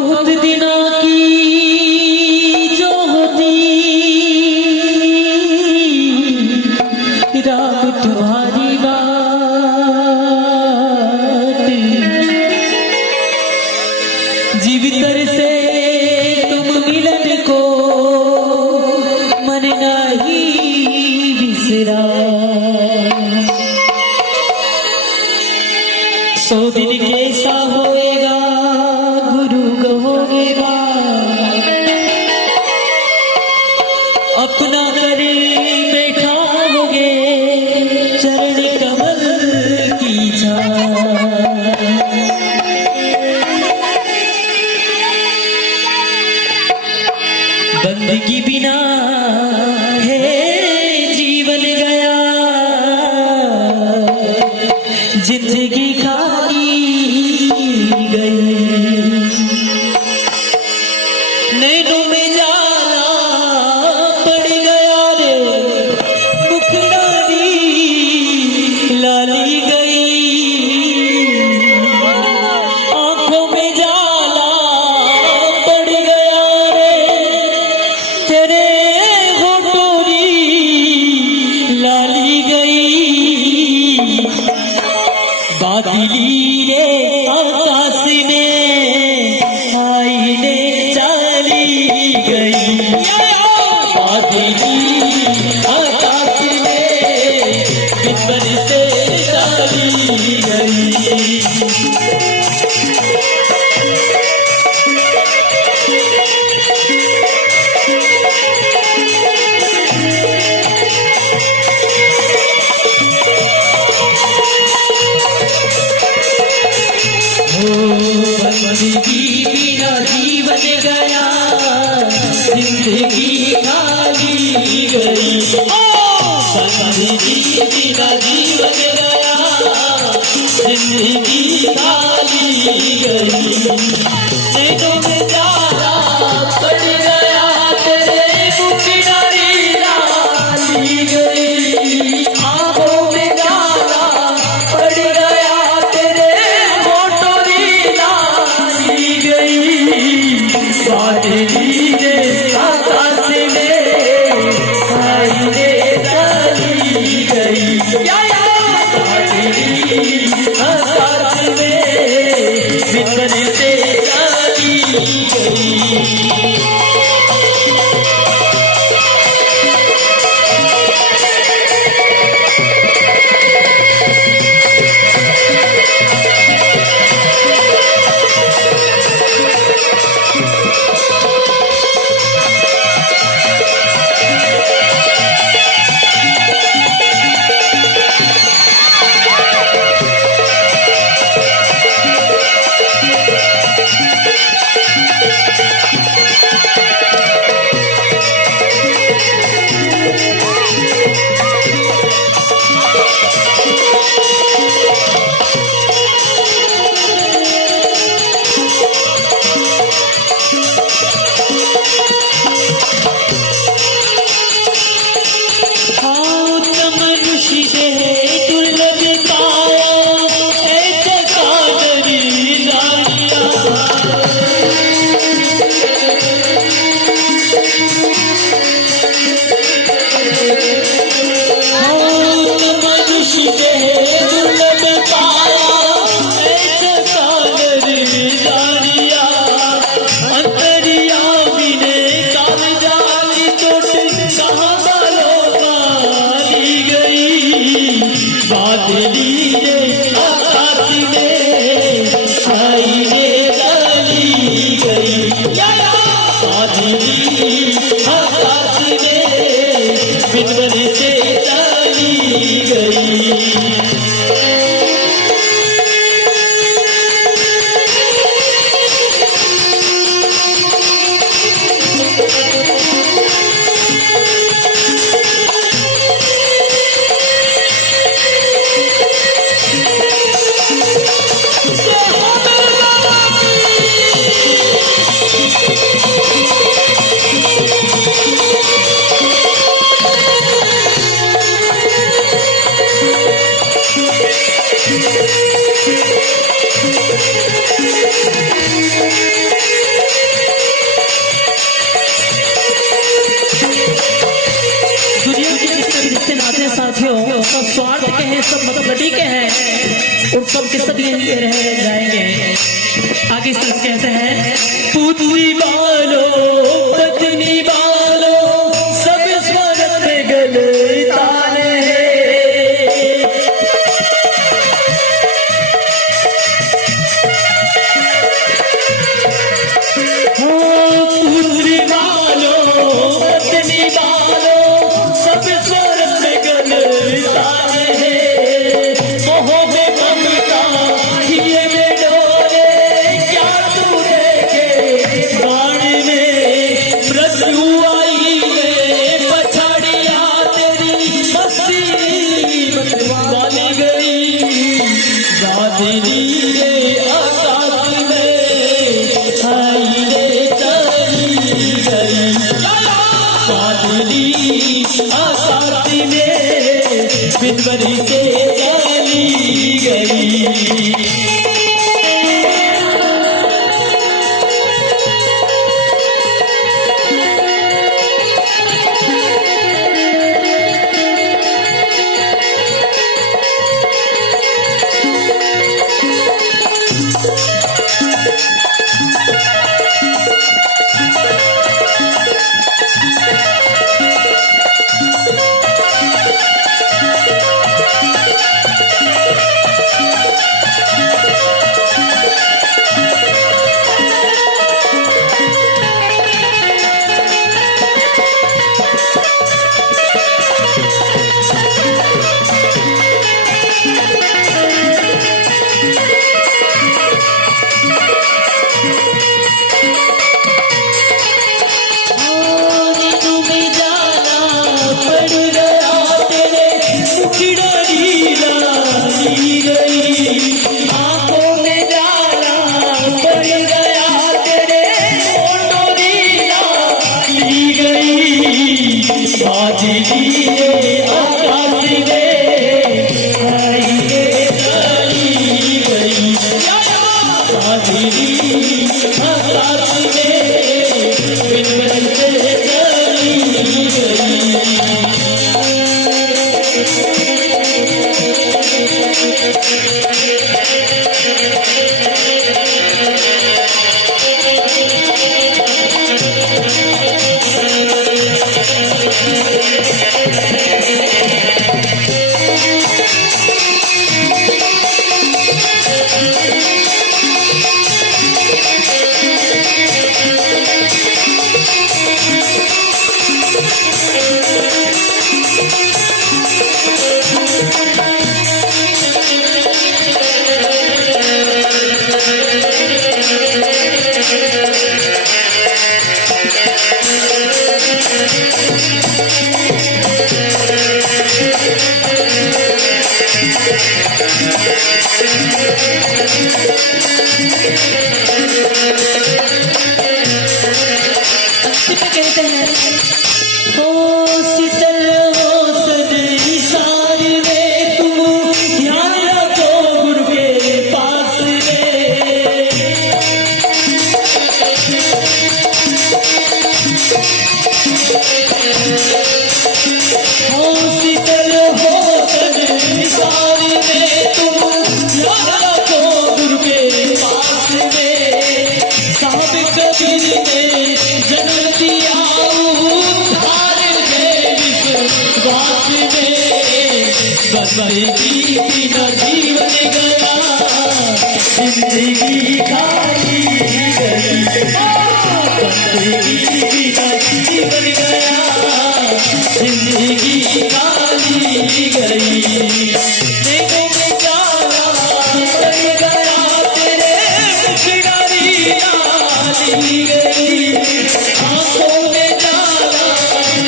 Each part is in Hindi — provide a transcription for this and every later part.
बहुत दिनों की जो होती राम तुम्हारी बात जीवितर से तुम मिलन को मन नहीं बिसरा 100 दिन कैसा होएगा गुरु कहोगे अपना करे बैठा होगे चरण कमल की बंदगी बिना है जीवन गया जिंदगी खाली गई नैनों में जाला पड़ गया रे मुखड़ारी लाली गई आंखों में जाला पड़ गया रे तेरे होठों की लाली गई बादली रे आकाश में आईने चली गई बादली आकाश में बिस्तर से चली गई बंदगी बिना जीवन गया जिंदगी खाली गई बंदगी बिना जीवन गया जिंदगी खाली गई नैनों में जाला पड़ गया तेरे मुखड़ारी लाली गई आंखों में जाला पड़ गया तेरे होठों की लाली गई बादली रे आकाश में आईने चली गई बादली आकाश में बिस्तर से चली गई सब यहीं रह जाएंगे। आगे सब कहते हैं, पुत्री वालो पत्नी वालो सब स्वर्ग में गले ताने पुत्री वालो पत्नी वालो सब स्वर्ग में गले ताने मोह में ममता हिये में डोले क्या तू देखे बाण में मृत्यु आई में पछाड़िया तेरी मस्ती वाली गई दादी रे आकाश में आई रे चली गई दादी आकाश में बिनवरी से चली गई। कहते हैं हो शीतल हो सजनी सारी रे तुम ध्यान रखो गुरु के पास रे हो शीतल हो सजनी सारी रे तुम ध्यान रखो गुरु के पास रे साहब कबीर ने जन्म दिया बंदगी बिना जीवन गया जिंदगी खाली गई बंदगी बिना जीवन गया जिंदगी खाली गई देखो बेचारा मर गया तेरे मुखड़ारी डाली गई आंखों में जाला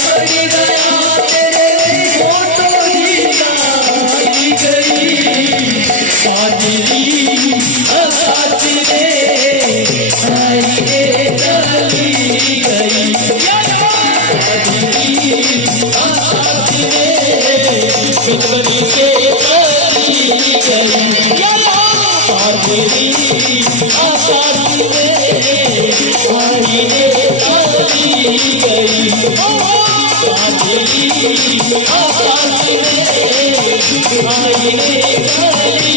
पड़ गया तेरे फोटो ही डाली गई काजली आकाश में आई रे चली गई काजली आकाश में बिनवरी से चली गई काजली आकाश में आई रे चली गई काजली आकाश में आई रे चली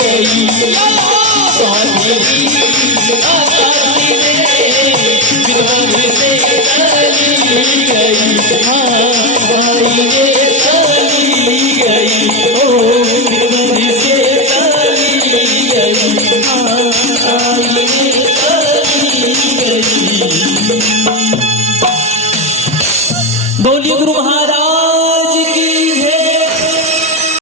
गई। गई।